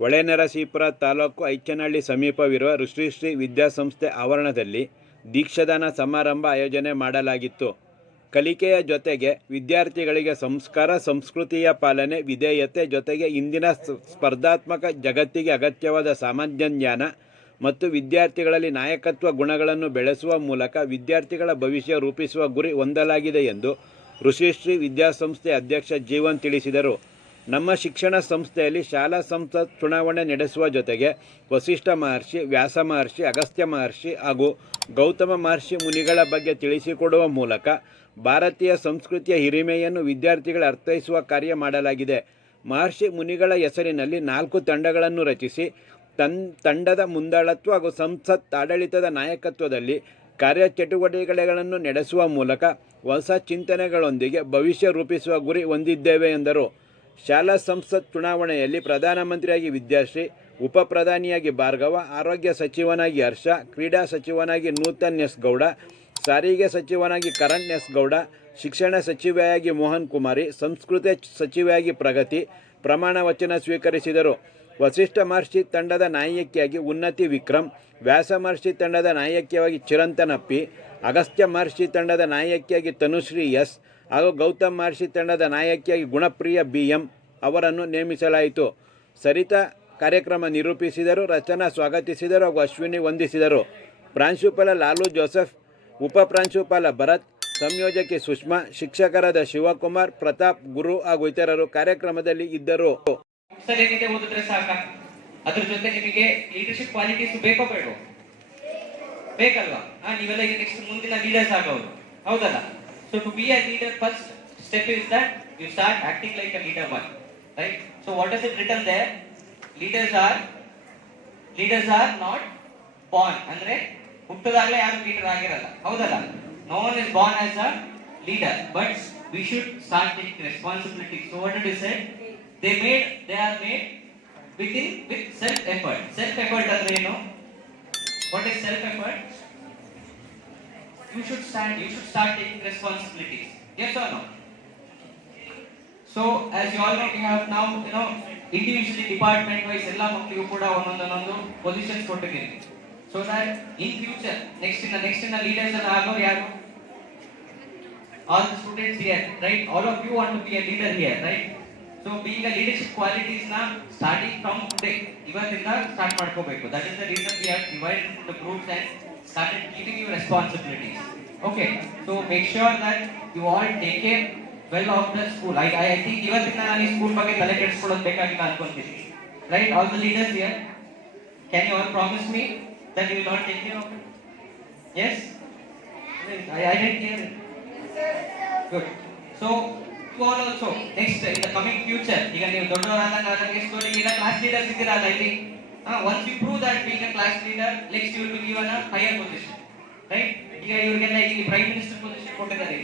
ಹೊಳೆನರಸೀಪುರ ತಾಲೂಕು ಐಚನಹಳ್ಳಿ ಸಮೀಪವಿರುವ ಋಷಿಶ್ರೀ ವಿದ್ಯಾಸಂಸ್ಥೆ ಆವರಣದಲ್ಲಿ ದೀಕ್ಷಾದಾನ ಸಮಾರಂಭ ಆಯೋಜನೆ ಮಾಡಲಾಗಿತ್ತು. ಕಲಿಕೆಯ ಜೊತೆಗೆ ವಿದ್ಯಾರ್ಥಿಗಳಿಗೆ ಸಂಸ್ಕಾರ, ಸಂಸ್ಕೃತಿಯ ಪಾಲನೆ, ವಿಧೇಯತೆ ಜೊತೆಗೆ ಇಂದಿನ ಸ್ಪರ್ಧಾತ್ಮಕ ಜಗತ್ತಿಗೆ ಅಗತ್ಯವಾದ ಸಾಮಾನ್ಯ ಜ್ಞಾನ ಮತ್ತು ವಿದ್ಯಾರ್ಥಿಗಳಲ್ಲಿ ನಾಯಕತ್ವ ಗುಣಗಳನ್ನು ಬೆಳೆಸುವ ಮೂಲಕ ವಿದ್ಯಾರ್ಥಿಗಳ ಭವಿಷ್ಯ ರೂಪಿಸುವ ಗುರಿ ಹೊಂದಲಾಗಿದೆ ಎಂದು ಋಷಿಶ್ರೀ ವಿದ್ಯಾಸಂಸ್ಥೆ ಅಧ್ಯಕ್ಷ ಜೀವನ್ ತಿಳಿಸಿದರು. ನಮ್ಮ ಶಿಕ್ಷಣ ಸಂಸ್ಥೆಯಲ್ಲಿ ಶಾಲಾ ಸಂಸತ್ ಚುನಾವಣೆ ನಡೆಸುವ ಜೊತೆಗೆ ವಸಿಷ್ಠ ಮಹರ್ಷಿ, ವ್ಯಾಸ ಮಹರ್ಷಿ, ಅಗಸ್ತ್ಯ ಮಹರ್ಷಿ ಹಾಗೂ ಗೌತಮ ಮಹರ್ಷಿ ಮುನಿಗಳ ಬಗ್ಗೆ ತಿಳಿಸಿಕೊಡುವ ಮೂಲಕ ಭಾರತೀಯ ಸಂಸ್ಕೃತಿಯ ಹಿರಿಮೆಯನ್ನು ವಿದ್ಯಾರ್ಥಿಗಳು ಅರ್ಥೈಸುವ ಕಾರ್ಯ ಮಾಡಲಾಗಿದೆ. ಮಹರ್ಷಿ ಮುನಿಗಳ ಹೆಸರಿನಲ್ಲಿ 4 ತಂಡಗಳನ್ನು ರಚಿಸಿ ತಂಡದ ಮುಂದಾಳತ್ವ ಹಾಗೂ ಸಂಸತ್ ಆಡಳಿತದ ನಾಯಕತ್ವದಲ್ಲಿ ಕಾರ್ಯಚಟುವಟಿಕೆಗಳನ್ನು ನಡೆಸುವ ಮೂಲಕ ಹೊಸ ಚಿಂತನೆಗಳೊಂದಿಗೆ ಭವಿಷ್ಯ ರೂಪಿಸುವ ಗುರಿ ಹೊಂದಿದ್ದೇವೆ ಎಂದರು. ಶಾಲಾ ಸಂಸತ್ ಚುನಾವಣೆಯಲ್ಲಿ ಪ್ರಧಾನಮಂತ್ರಿಯಾಗಿ ವಿದ್ಯಾಶ್ರೀ, ಉಪ ಪ್ರಧಾನಿಯಾಗಿ ಭಾರ್ಗವ, ಆರೋಗ್ಯ ಸಚಿವನಾಗಿ ಹರ್ಷ, ಕ್ರೀಡಾ ಸಚಿವನಾಗಿ ನೂತನ್ ಎಸ್ ಗೌಡ, ಸಾರಿಗೆ ಸಚಿವನಾಗಿ ಕರಣ್ ಎಸ್ ಗೌಡ, ಶಿಕ್ಷಣ ಸಚಿವೆಯಾಗಿ ಮೋಹನ್ ಕುಮಾರಿ, ಸಂಸ್ಕೃತಿ ಸಚಿವೆಯಾಗಿ ಪ್ರಗತಿ ಪ್ರಮಾಣ ವಚನ ಸ್ವೀಕರಿಸಿದರು. ವಸಿಷ್ಠ ಮಹರ್ಷಿ ತಂಡದ ನಾಯಕಿಯಾಗಿ ಉನ್ನತಿ ವಿಕ್ರಮ್, ವ್ಯಾಸ ಮಹರ್ಷಿ ತಂಡದ ನಾಯಕಿಯಾಗಿ ಚಿರಂತನ್ ಪಿ, ಅಗಸ್ತ್ಯ ಮಹರ್ಷಿ ತಂಡದ ನಾಯಕಿಯಾಗಿ ತನುಶ್ರೀ ಎಸ್ ಹಾಗೂ ಗೌತಮ್ ಮಹರ್ಷಿ ತಂಡದ ನಾಯಕಿಯಾಗಿ ಗುಣಪ್ರಿಯ BM ಅವರನ್ನು ನೇಮಿಸಲಾಯಿತು. ಸರಿತಾ ಕಾರ್ಯಕ್ರಮ ನಿರೂಪಿಸಿದರು, ರಚನಾ ಸ್ವಾಗತಿಸಿದರು ಹಾಗೂ ಅಶ್ವಿನಿ ವಂದಿಸಿದರು. ಪ್ರಾಂಶುಪಾಲ ಲಾಲು ಜೋಸೆಫ್, ಉಪ ಪ್ರಾಂಶುಪಾಲ ಭರತ್, ಸಂಯೋಜಕಿ ಸುಷ್ಮಾ, ಶಿಕ್ಷಕರಾದ ಶಿವಕುಮಾರ್, ಪ್ರತಾಪ್, ಗುರು ಹಾಗೂ ಇತರರು ಕಾರ್ಯಕ್ರಮದಲ್ಲಿ ಇದ್ದರು. ಅದ್ರ ಜೊತೆ ನಿಮಗೆ ಲೀಡರ್ಶಿಪ್ ಕ್ವಾಲಿಟೀಸ್ ಬೇಕೋ ಬೇಡ? ಬೇಕಲ್ವಾ? ನೀವೆಲ್ಲ ಈಗ ನೆಕ್ಸ್ಟ್ ಮುಂದಿನ ಲೀಡರ್ಸ್ ಆಗೋರು, ಹೌದಲ್ಲ? So to be a leader, first step is that you start acting like a leader one, right? So what is it written there? Leaders are not born. ಅಂದ್ರೆ ಹುಟ್ಟದಾಗಲೇ ಯಾರು leader ಆಗಿರಲ್ಲ, ಹೌದಲ್ಲ? No one is born as a leader, but we should start taking responsibility. So what did you say? They are made with self effort. Self effort ಅಂದ್ರೆ ಏನು? What is self effort? You should start taking responsibilities. Yes or no? So as you all know, we have now individually department wise ಎಲ್ಲ ಮಕ್ಕಳಿಗೂ ಕೂಡ ಒಂದೊಂದು positions ಕೊಟ್ಟಿದ್ದೀವಿ. So that in future next in the leaders and ಆಗೋರು ಯಾರು? All the students here, right? All of you want to be a leader here, right? So being a leadership qualities na starting from today, ಇವತ್ತಿಂದ start ಮಾಡ್ಕೋಬೇಕು. That is the reason we have divided into the groups and started giving you responsibilities. Okay, so make sure that you all take care well of the school. I think ಇವತ್ತಿಂದ ನಾನು ಈ school ಬಗ್ಗೆ ತಲೆ ಕೆಡಿಸ್ಕೊಳ್ಳೋದು ಬೇಕಾಗಿಲ್ಲ ಅನ್ಕೊಂತೀನಿ, right? All the leaders here, can you all promise me that you will not take care of it? Yes? I didn't hear it. Good. So you all also next in the coming future, ಈಗ ನೀವು ದೊಡ್ಡವರಾದಾಗ ಈಗ class leaders ಇದ್ದೀರಲ್ಲ ಇಲ್ಲಿ, once you prove that being a class leader, next you will be given a higher position, right? ಈಗ ಇವರಿಗೆಲ್ಲ ಇಲ್ಲಿ prime minister position ಕೊಟ್ಟಿದ್ದಾರೆ.